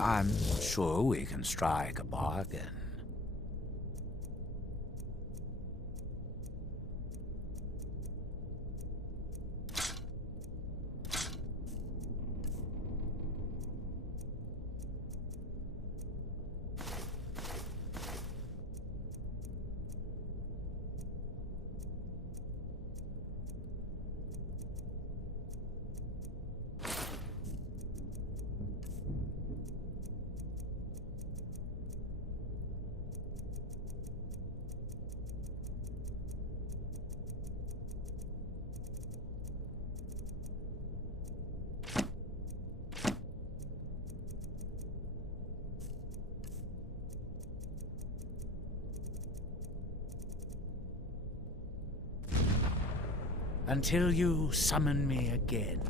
I'm sure we can strike a bargain. Until you summon me again.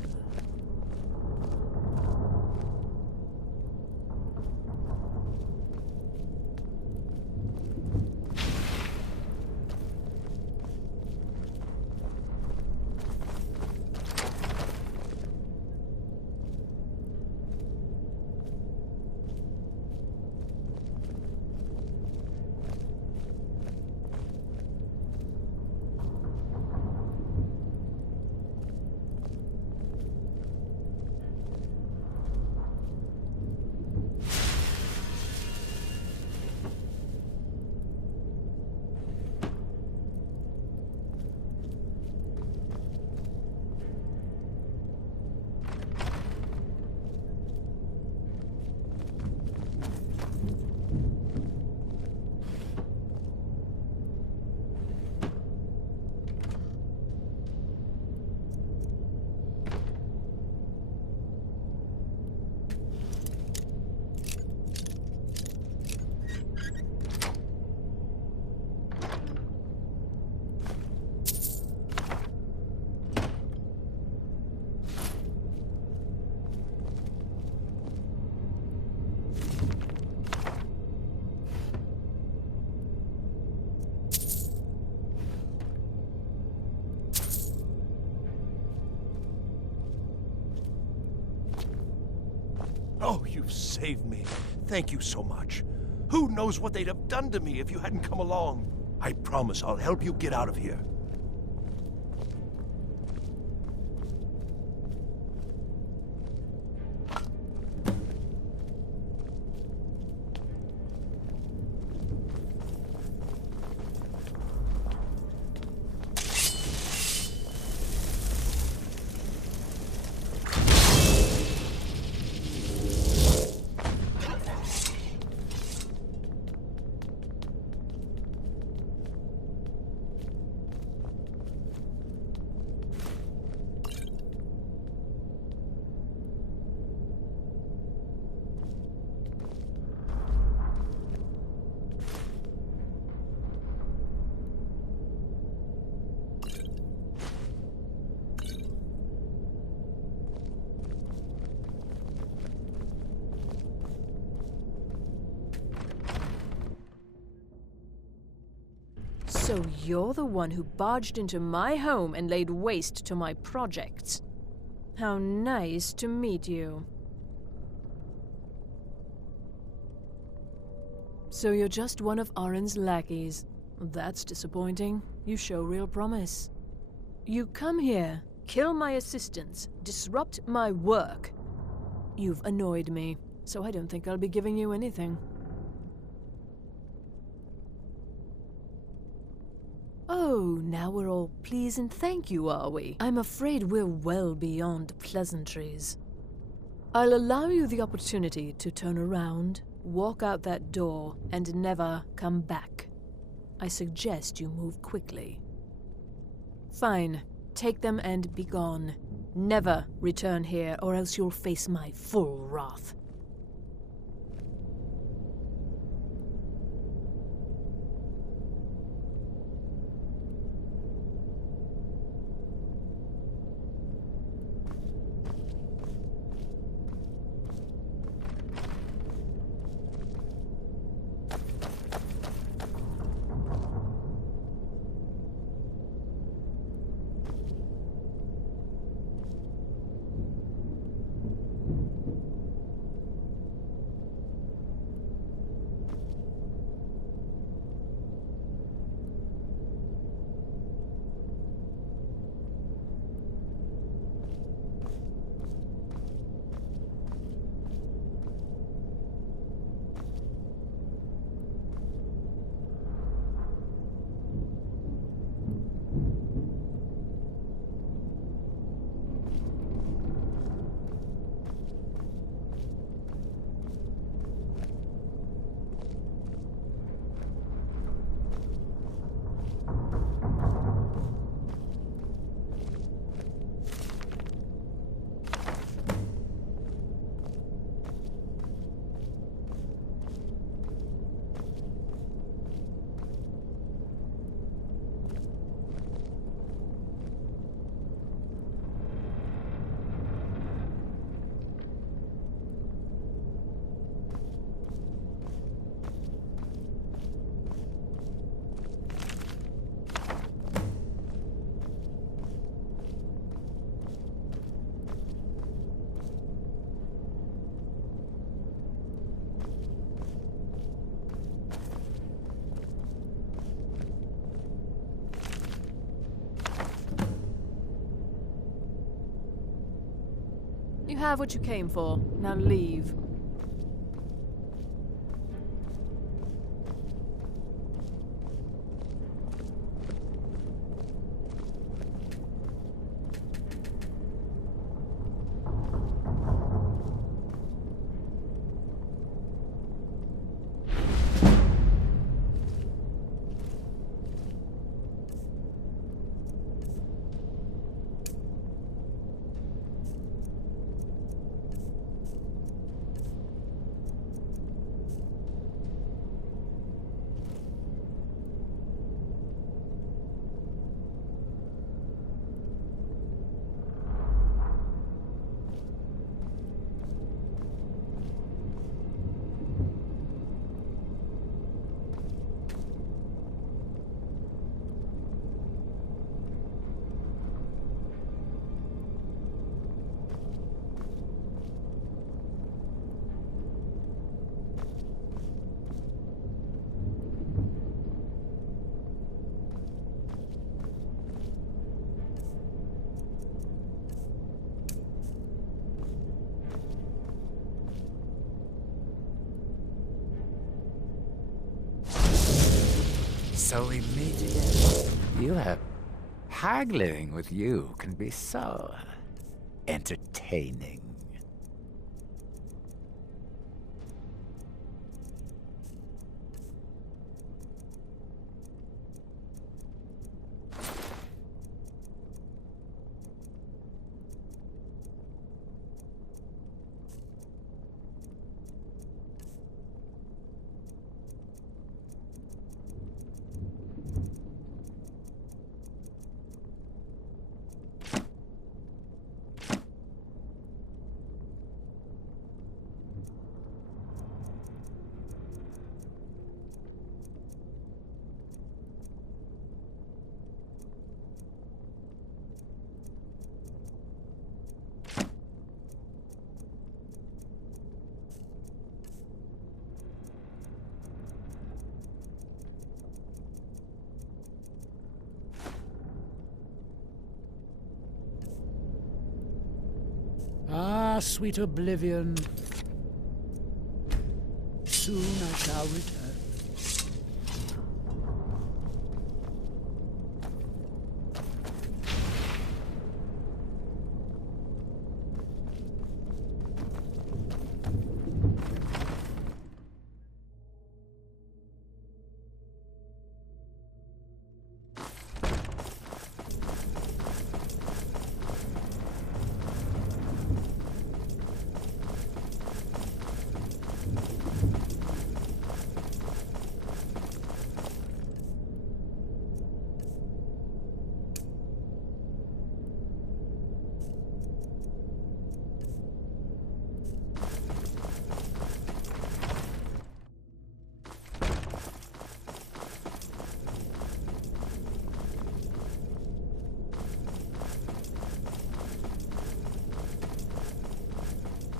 Oh, you've saved me. Thank you so much. Who knows what they'd have done to me if you hadn't come along? I promise I'll help you get out of here. So you're the one who barged into my home and laid waste to my projects. How nice to meet you. So you're just one of Aren's lackeys. That's disappointing. You show real promise. You come here, kill my assistants, disrupt my work. You've annoyed me, so I don't think I'll be giving you anything. Oh, now we're all please and thank you, are we? I'm afraid we're well beyond pleasantries. I'll allow you the opportunity to turn around, walk out that door, and never come back. I suggest you move quickly. Fine. Take them and be gone. Never return here, or else you'll face my full wrath. You have what you came for. Now leave. So we meet again. You have... Haggling with you can be so... entertaining. Ah, sweet oblivion. Soon I shall return.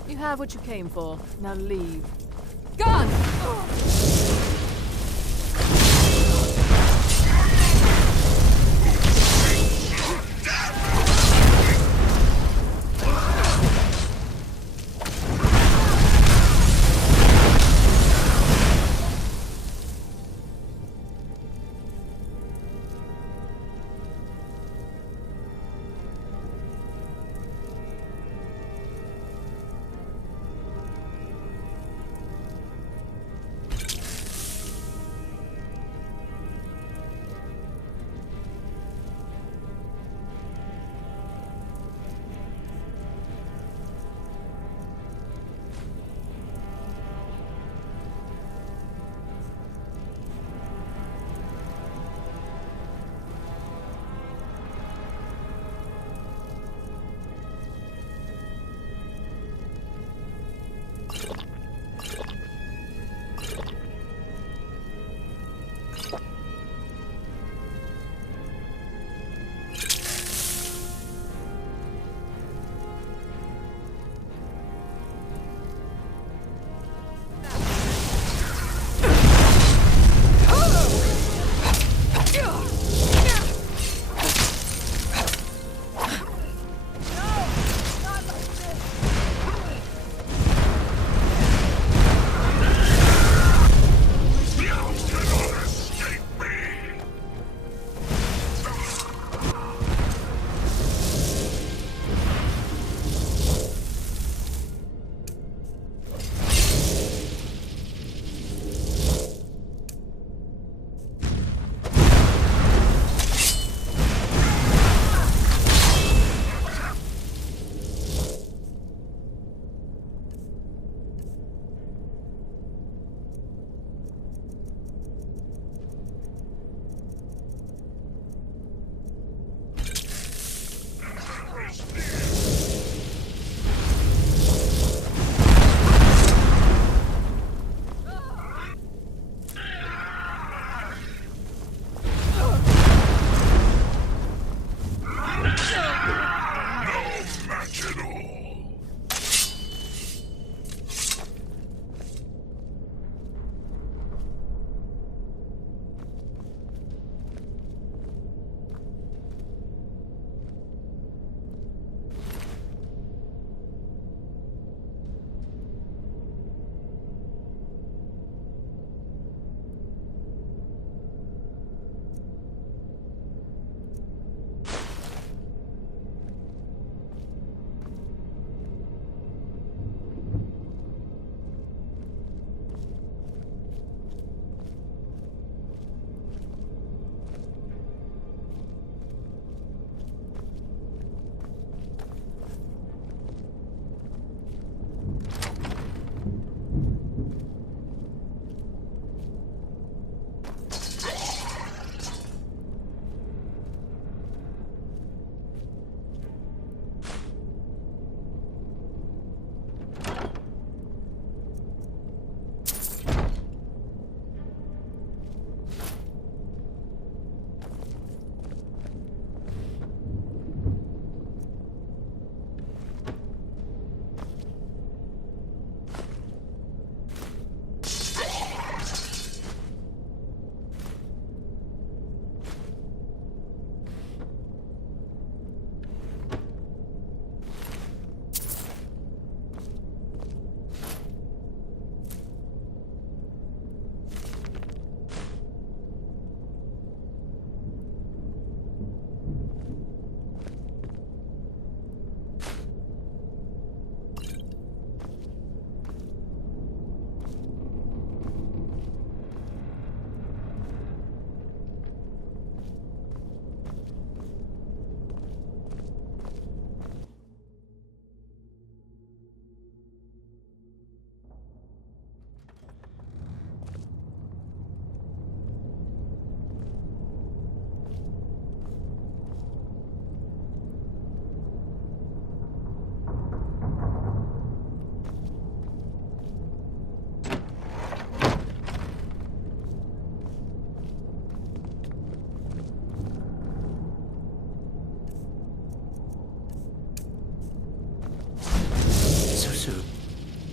You have what you came for. Now leave. Gun!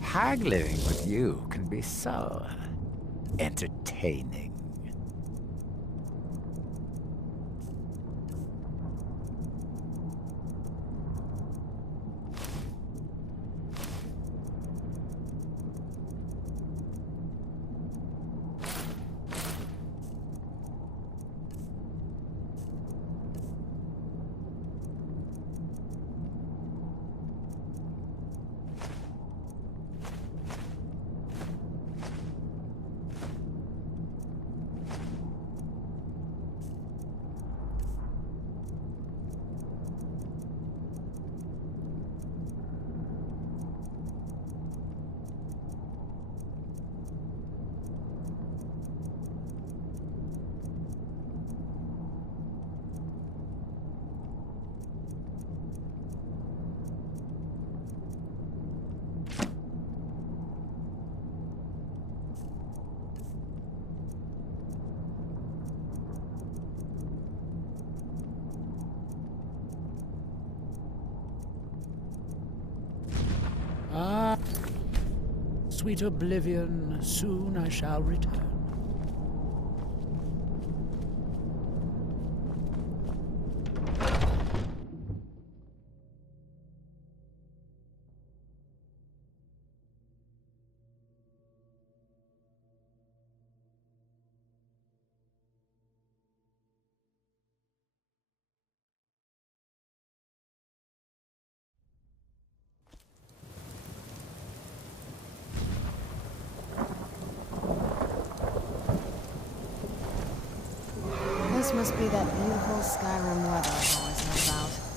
Haggling with you can be so entertaining. Ah, sweet oblivion, soon I shall return. This must be that beautiful Skyrim weather I've always heard about.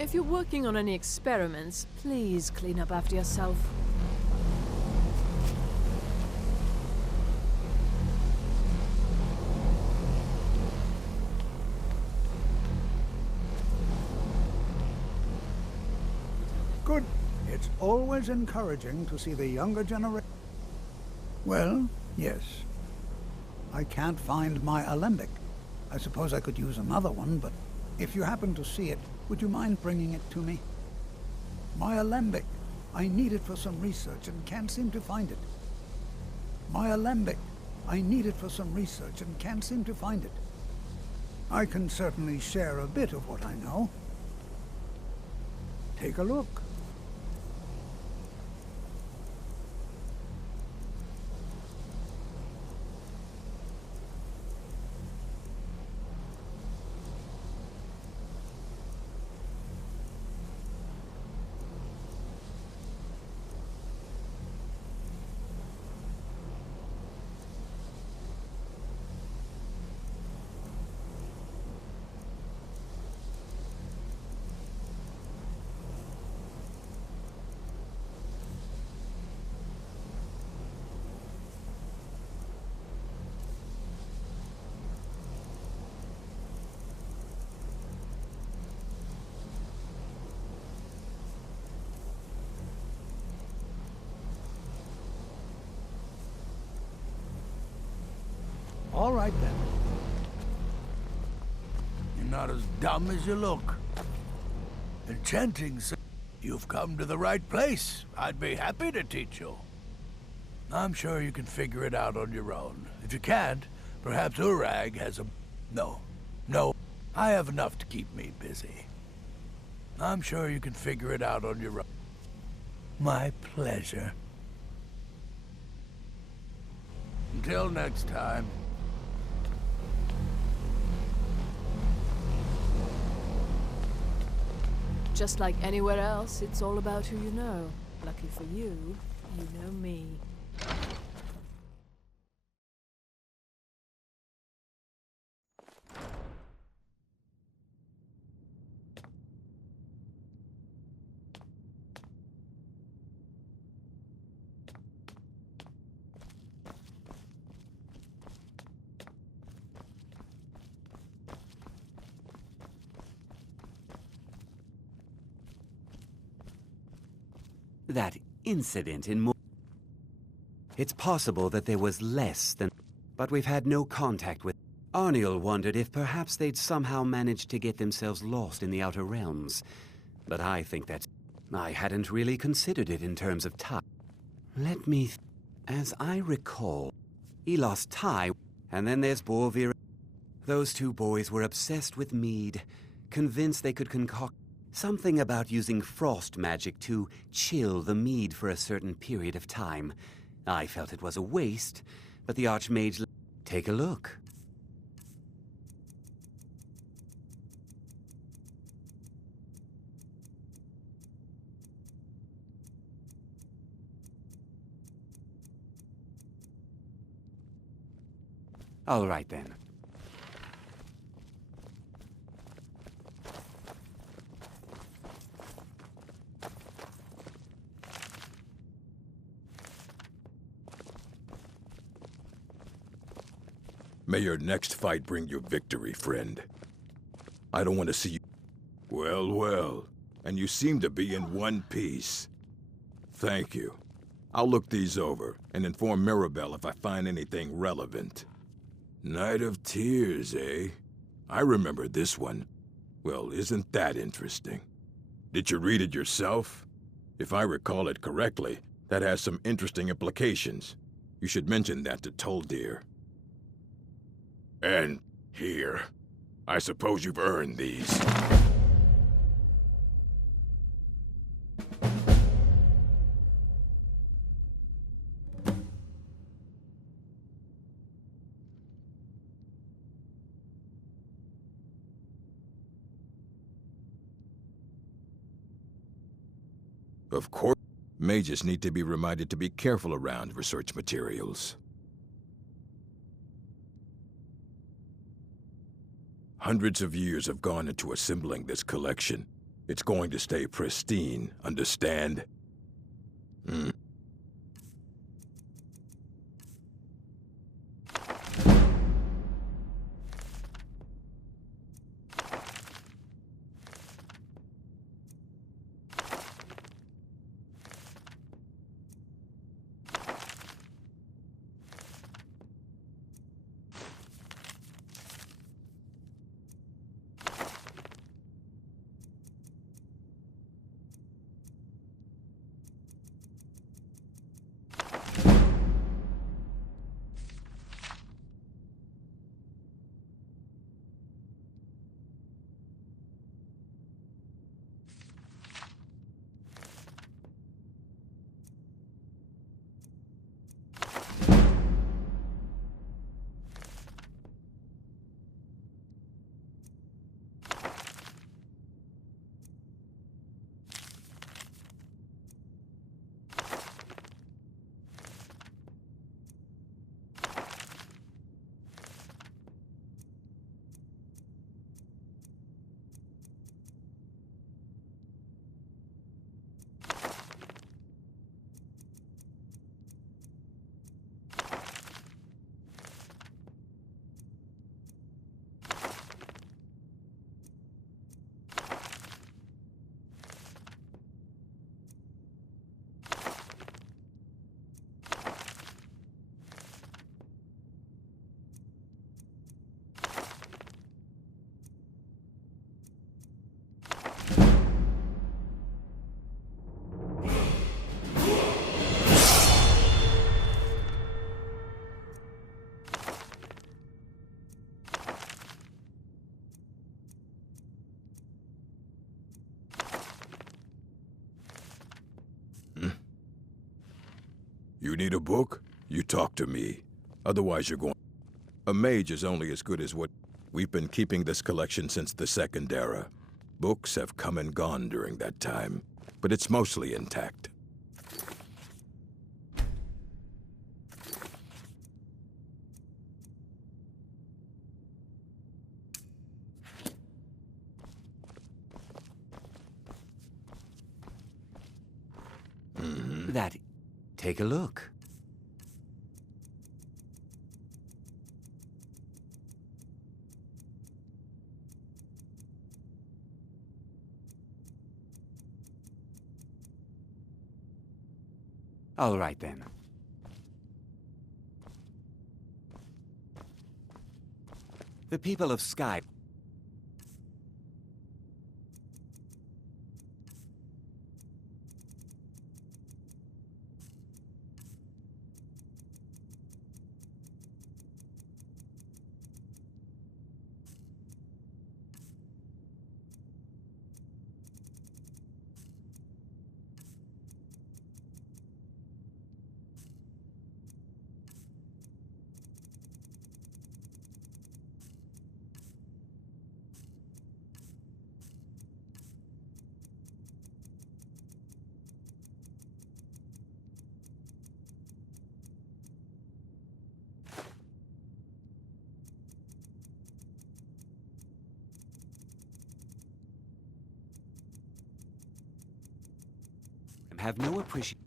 If you're working on any experiments, please clean up after yourself. Good. It's always encouraging to see the younger generation. Well, yes. I can't find my alembic. I suppose I could use another one, but if you happen to see it, would you mind bringing it to me? My alembic. I need it for some research and can't seem to find it. My alembic. I need it for some research and can't seem to find it. I can certainly share a bit of what I know. Take a look. All right, then. You're not as dumb as you look. Enchanting, sir. You've come to the right place. I'd be happy to teach you. I'm sure you can figure it out on your own. If you can't, perhaps Urag has a... No. I have enough to keep me busy. I'm sure you can figure it out on your own. My pleasure. Until next time. Just like anywhere else, it's all about who you know. Lucky for you, you know me. That incident in It's possible that there was less than... But we've had no contact with... Arniel wondered if perhaps they'd somehow managed to get themselves lost in the Outer Realms. But I think that... I hadn't really considered it in terms of time. Let me... As I recall, he lost Ty, and then there's Borvir. Those two boys were obsessed with mead, convinced they could concoct... Something about using frost magic to chill the mead for a certain period of time. I felt it was a waste, but the Archmage... Take a look. All right, then. May your next fight bring you victory, friend. I don't want to see you... Well. And you seem to be in one piece. Thank you. I'll look these over and inform Mirabelle if I find anything relevant. Night of Tears, eh? I remember this one. Well, isn't that interesting? Did you read it yourself? If I recall it correctly, that has some interesting implications. You should mention that to Toldir. And here. I suppose you've earned these. Of course, mages need to be reminded to be careful around research materials. Hundreds of years have gone into assembling this collection. It's going to stay pristine, understand? You need a book? You talk to me. Otherwise you're going... A mage is only as good as what... We've been keeping this collection since the Second Era. Books have come and gone during that time, but it's mostly intact. That... Take a look. All right, then. The people of Sky... have no appreciation.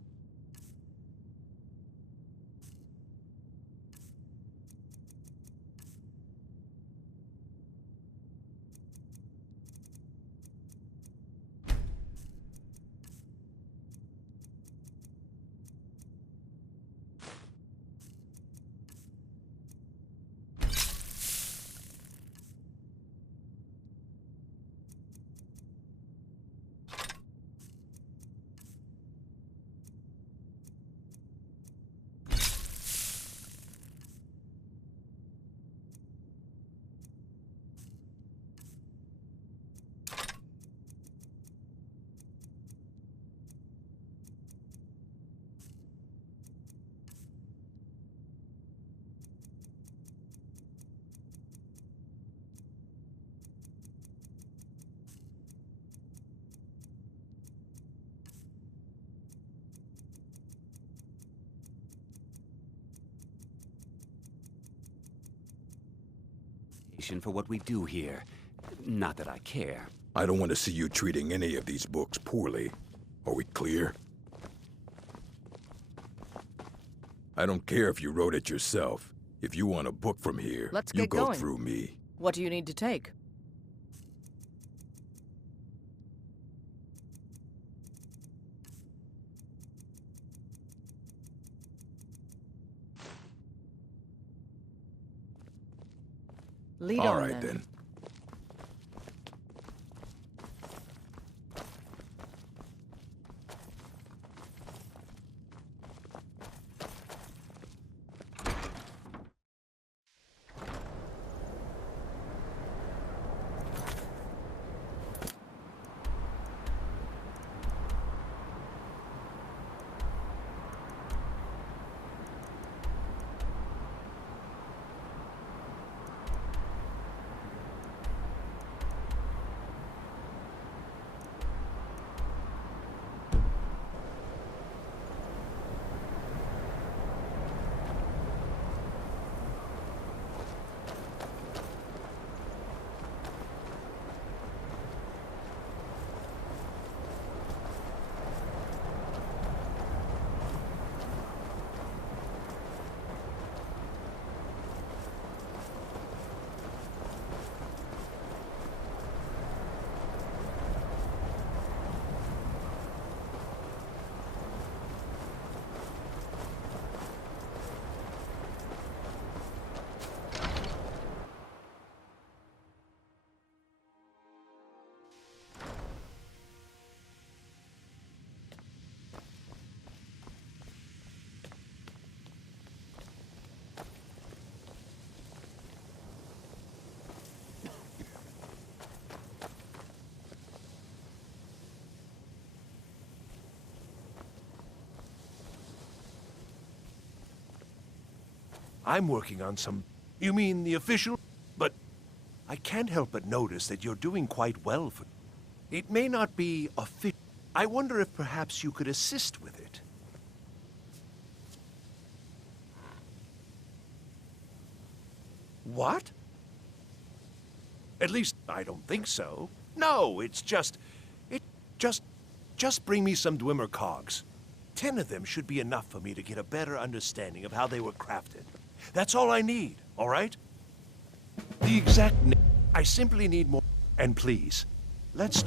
For what we do here. Not that I care. I don't want to see you treating any of these books poorly. Are we clear? I don't care if you wrote it yourself. If you want a book from here, Let's you get go going. through me. What do you need to take? Lead All on, right, then. I'm working on some... You mean the official? But I can't help but notice that you're doing quite well for... It may not be official. I wonder if perhaps you could assist with it. What? At least, I don't think so. No, it's just... Just bring me some Dwemer cogs. 10 of them should be enough for me to get a better understanding of how they were crafted. That's all I need, all right? The exact I simply need more. And please, let's...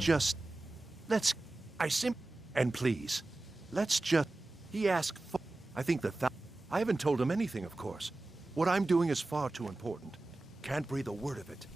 And please, let's just... He asked for... I think I haven't told him anything, of course. What I'm doing is far too important. Can't breathe a word of it.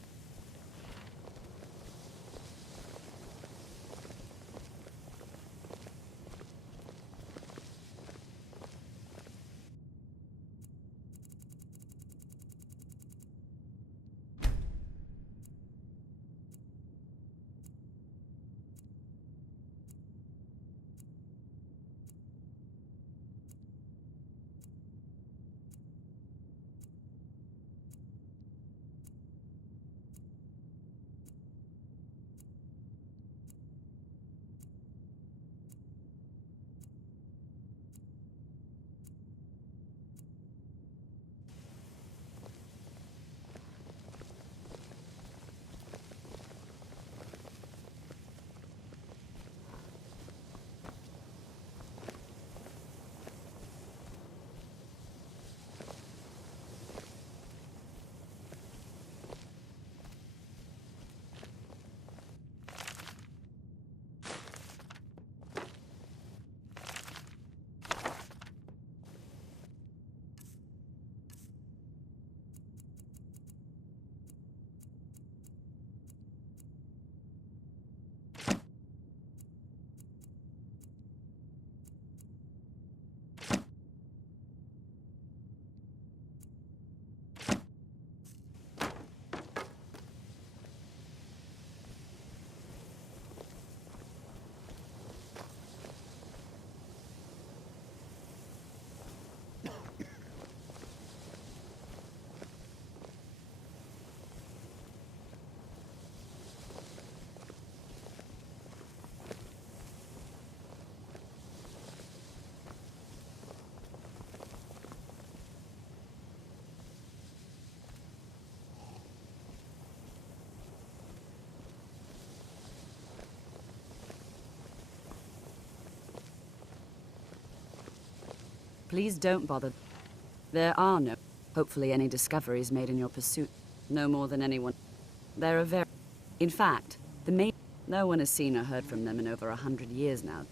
Please don't bother. There are no, hopefully, any discoveries made in your pursuit. No more than anyone. They're a very... In fact, the main... No one has seen or heard from them in over 100 years now.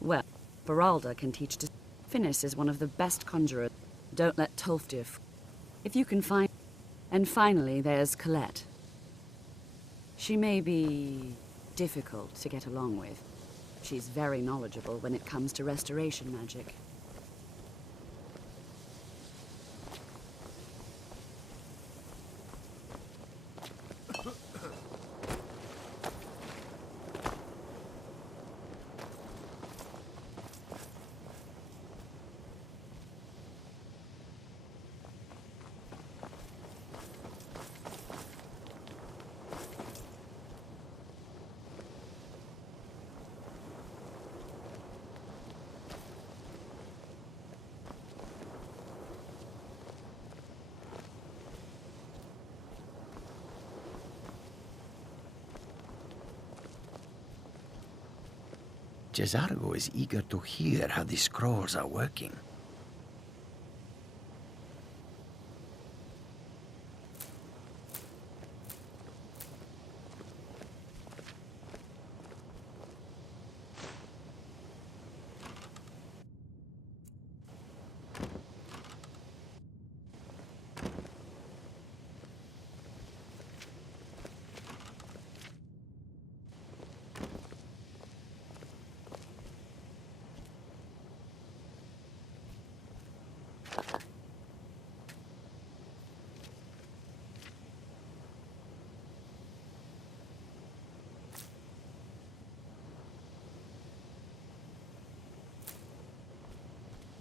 Well, Beralda can teach to... Finis is one of the best conjurers. Don't let Tolfdir... If you can find... And finally, there's Colette. She may be... difficult to get along with. She's very knowledgeable when it comes to restoration magic. Cesargo is eager to hear how the scrolls are working.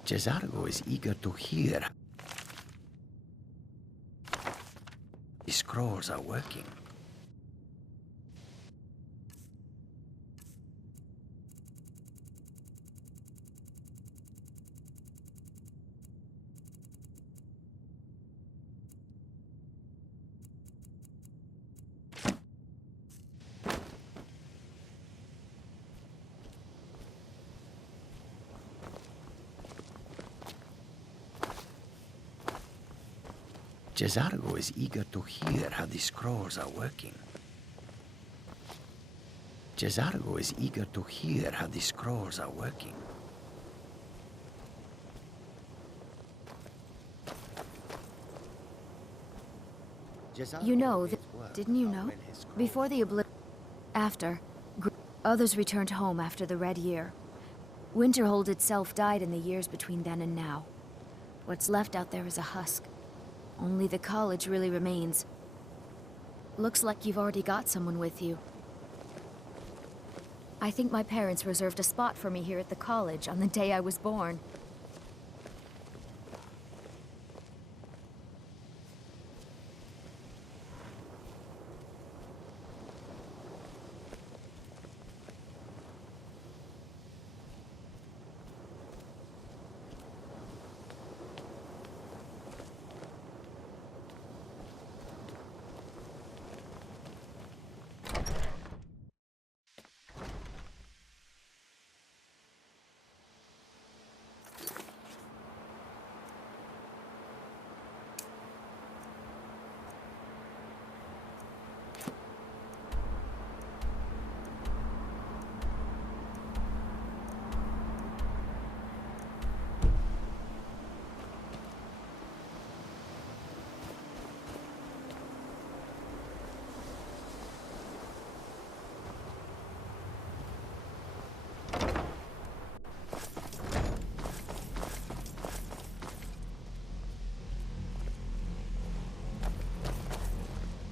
Cesargo is eager to hear. The scrolls are working. Cesargo is eager to hear how the scrolls are working. Cesargo is eager to hear how the scrolls are working. You know, didn't you know? Before the After. Others returned home after the Red Year. Winterhold itself died in the years between then and now. What's left out there is a husk. Only the college really remains. Looks like you've already got someone with you. I think my parents reserved a spot for me here at the college on the day I was born.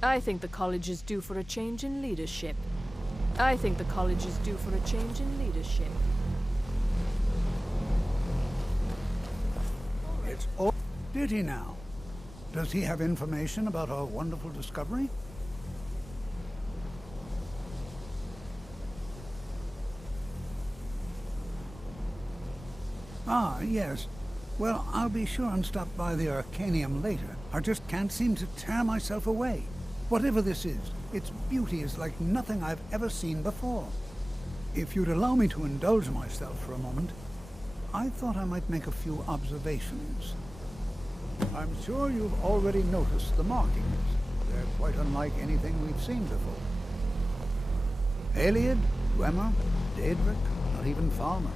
I think the college is due for a change in leadership. I think the college is due for a change in leadership. It's all... Did he now? Does he have information about our wonderful discovery? Ah, yes. Well, I'll be sure and stop by the Arcanium later. I just can't seem to tear myself away. Whatever this is, its beauty is like nothing I've ever seen before. If you'd allow me to indulge myself for a moment, I thought I might make a few observations. I'm sure you've already noticed the markings. They're quite unlike anything we've seen before. Aliad, Dwemer, Daedric, not even Falmer.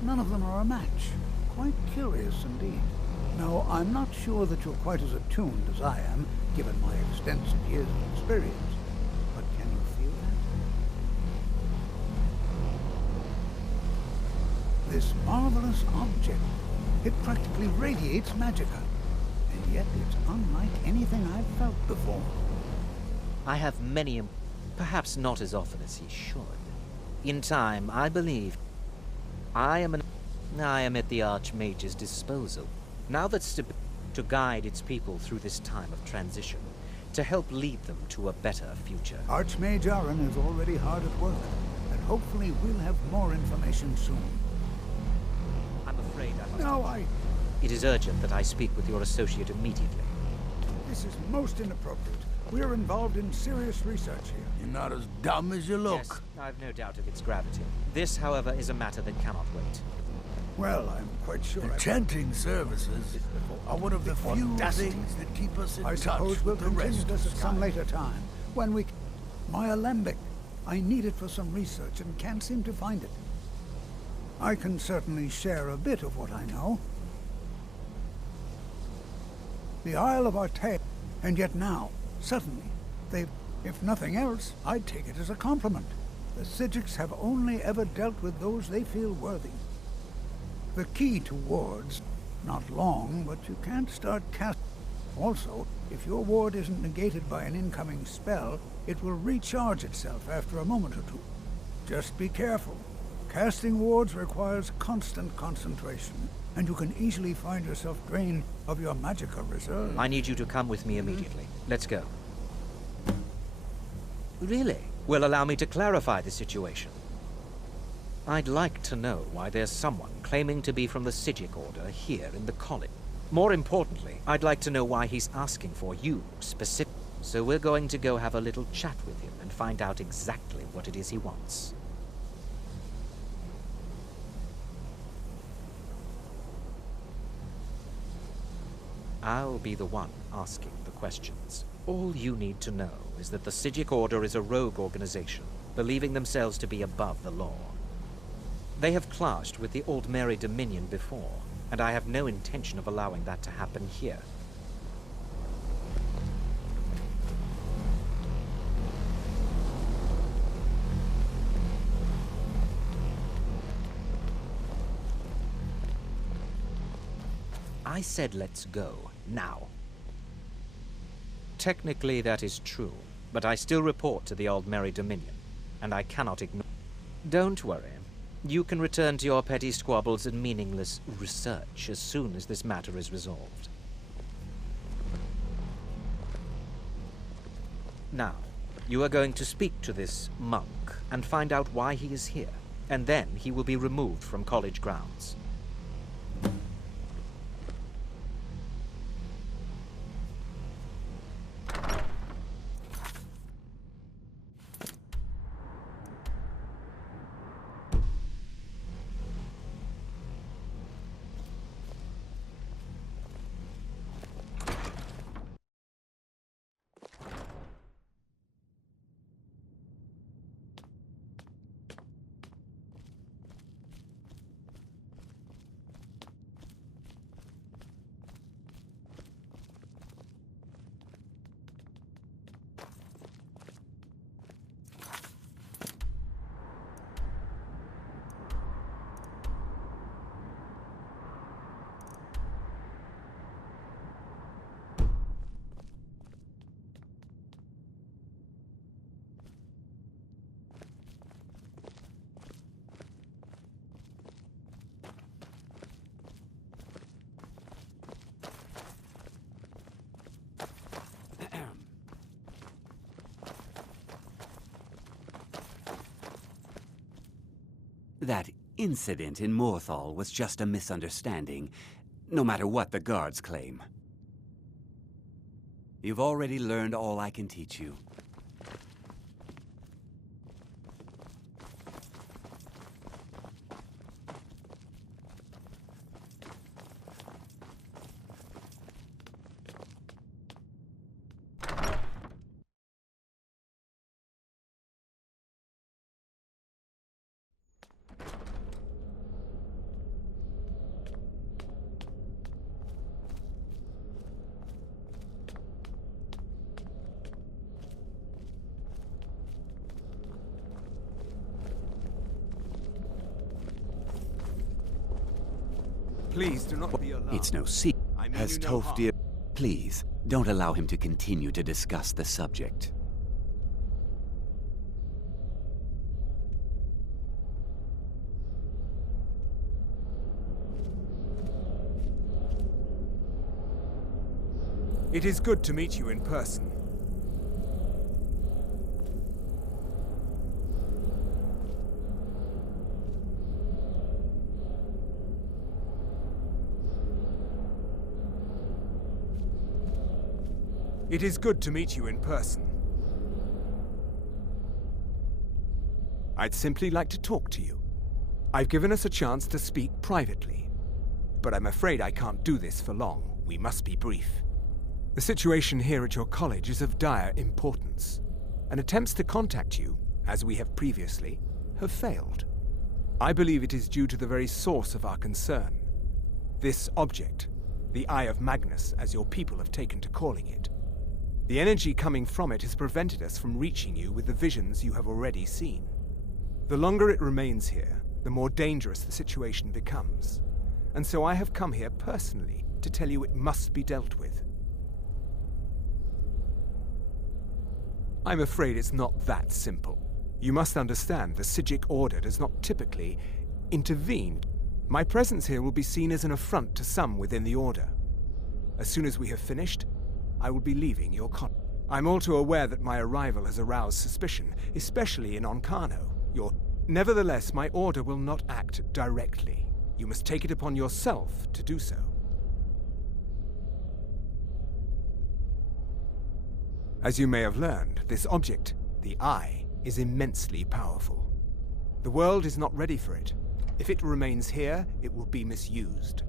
None of them are a match. Quite curious indeed. Now, I'm not sure that you're quite as attuned as I am, given my extensive years of experience. But can you feel that? This marvelous object, it practically radiates magicka. And yet it's unlike anything I've felt before. I have many, perhaps not as often as he should. In time, I believe, I am at the Archmage's disposal. Now that's to guide its people through this time of transition, to help lead them to a better future. Archmage Aren is already hard at work, and hopefully we'll have more information soon. I'm afraid I must... No, It is urgent that I speak with your associate immediately. This is most inappropriate. We're involved in serious research here. You're not as dumb as you look. Yes, I've no doubt of its gravity. This, however, is a matter that cannot wait. Well, I'm quite sure... Enchanting services are one of the few things that keep us in I touch suppose we'll with the continue rest this of at some Skyrim. later time, when we... My alembic. I need it for some research and can't seem to find it. I can certainly share a bit of what I know. The Isle of Artaeum, and yet now, suddenly, they've... If nothing else, I'd take it as a compliment. The Psijics have only ever dealt with those they feel worthy. The key to wards, not long, but you can't start casting. Also, if your ward isn't negated by an incoming spell, it will recharge itself after a moment or two. Just be careful. Casting wards requires constant concentration, and you can easily find yourself drained of your magicka reserve. I need you to come with me immediately. Let's go. Really? Well, allow me to clarify the situation. I'd like to know why there's someone claiming to be from the Psijic Order here in the college. More importantly, I'd like to know why he's asking for you specifically. So we're going to go have a little chat with him and find out exactly what it is he wants. I'll be the one asking the questions. All you need to know is that the Psijic Order is a rogue organization, believing themselves to be above the law. They have clashed with the Old Mary Dominion before, and I have no intention of allowing that to happen here. I said let's go, now. Technically that is true, but I still report to the Old Mary Dominion, and I cannot ignore. Don't worry. You can return to your petty squabbles and meaningless research as soon as this matter is resolved. Now, you are going to speak to this monk and find out why he is here, and then he will be removed from college grounds. That incident in Morthal was just a misunderstanding, no matter what the guards claim. You've already learned all I can teach you. Please do not be alarmed. It's no secret. Has Tofdir... Please, don't allow him to continue to discuss the subject. It is good to meet you in person. It is good to meet you in person. I'd simply like to talk to you. I've given us a chance to speak privately, but I'm afraid I can't do this for long. We must be brief. The situation here at your college is of dire importance, and attempts to contact you, as we have previously, have failed. I believe it is due to the very source of our concern. This object, the Eye of Magnus, as your people have taken to calling it. The energy coming from it has prevented us from reaching you with the visions you have already seen. The longer it remains here, the more dangerous the situation becomes. And so I have come here personally to tell you it must be dealt with. I'm afraid it's not that simple. You must understand the Psijic Order does not typically intervene. My presence here will be seen as an affront to some within the Order. As soon as we have finished, I will be leaving your college. I'm all too aware that my arrival has aroused suspicion, especially in Onkano. Nevertheless, my order will not act directly. You must take it upon yourself to do so. As you may have learned, this object, the Eye, is immensely powerful. The world is not ready for it. If it remains here, it will be misused.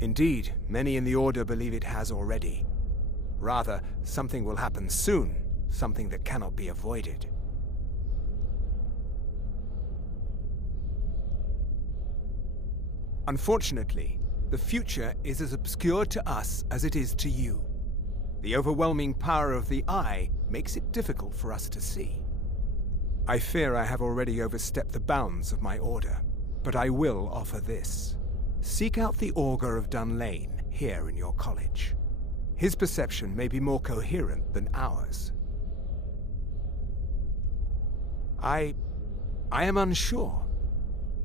Indeed, many in the Order believe it has already. Rather, something will happen soon, something that cannot be avoided. Unfortunately, the future is as obscure to us as it is to you. The overwhelming power of the Eye makes it difficult for us to see. I fear I have already overstepped the bounds of my order, but I will offer this. Seek out the Augur of Dunlane here in your college. His perception may be more coherent than ours. I am unsure.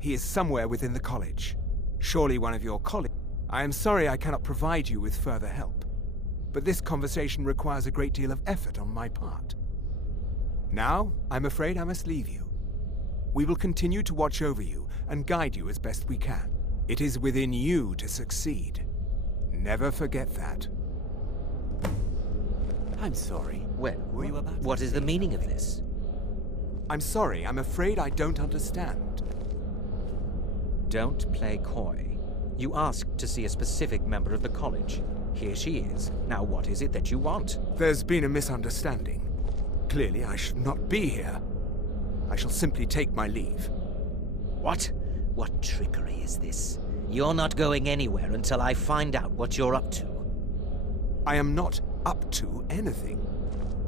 He is somewhere within the college. Surely one of your colleagues. I am sorry I cannot provide you with further help, but this conversation requires a great deal of effort on my part. Now, I'm afraid I must leave you. We will continue to watch over you and guide you as best we can. It is within you to succeed. Never forget that. I'm sorry. Well, what is the meaning of this? I'm sorry, I'm afraid I don't understand. Don't play coy. You asked to see a specific member of the college. Here she is. Now what is it that you want? There's been a misunderstanding. Clearly I should not be here. I shall simply take my leave. What? What trickery is this? You're not going anywhere until I find out what you're up to. I am not up to anything.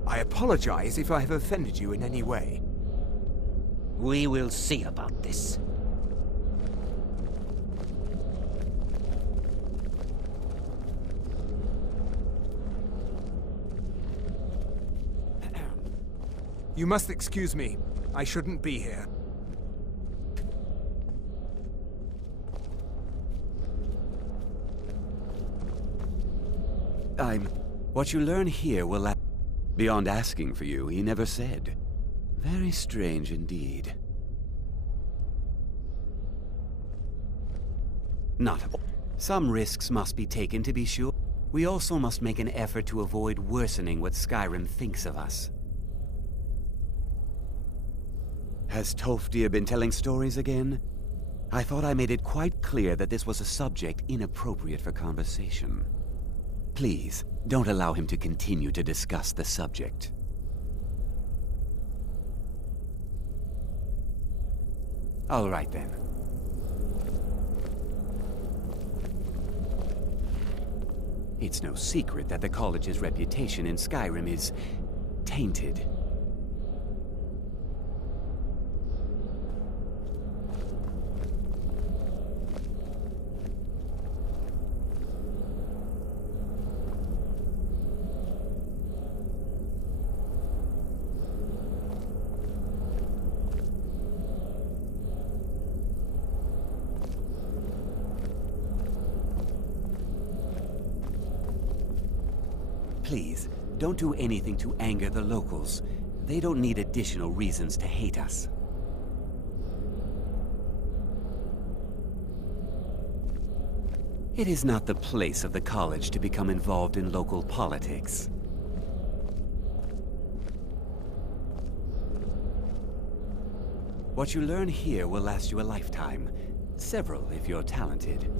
I apologize if I have offended you in any way. We will see about this. You must excuse me. I shouldn't be here. What you learn here will beyond asking for you, he never said. Very strange indeed. Some risks must be taken, to be sure. We also must make an effort to avoid worsening what Skyrim thinks of us. Has Tofdir been telling stories again? I thought I made it quite clear that this was a subject inappropriate for conversation. Please, don't allow him to continue to discuss the subject. All right then. It's no secret that the college's reputation in Skyrim is tainted. Please, don't do anything to anger the locals. They don't need additional reasons to hate us. It is not the place of the college to become involved in local politics. What you learn here will last you a lifetime. Several if you're talented.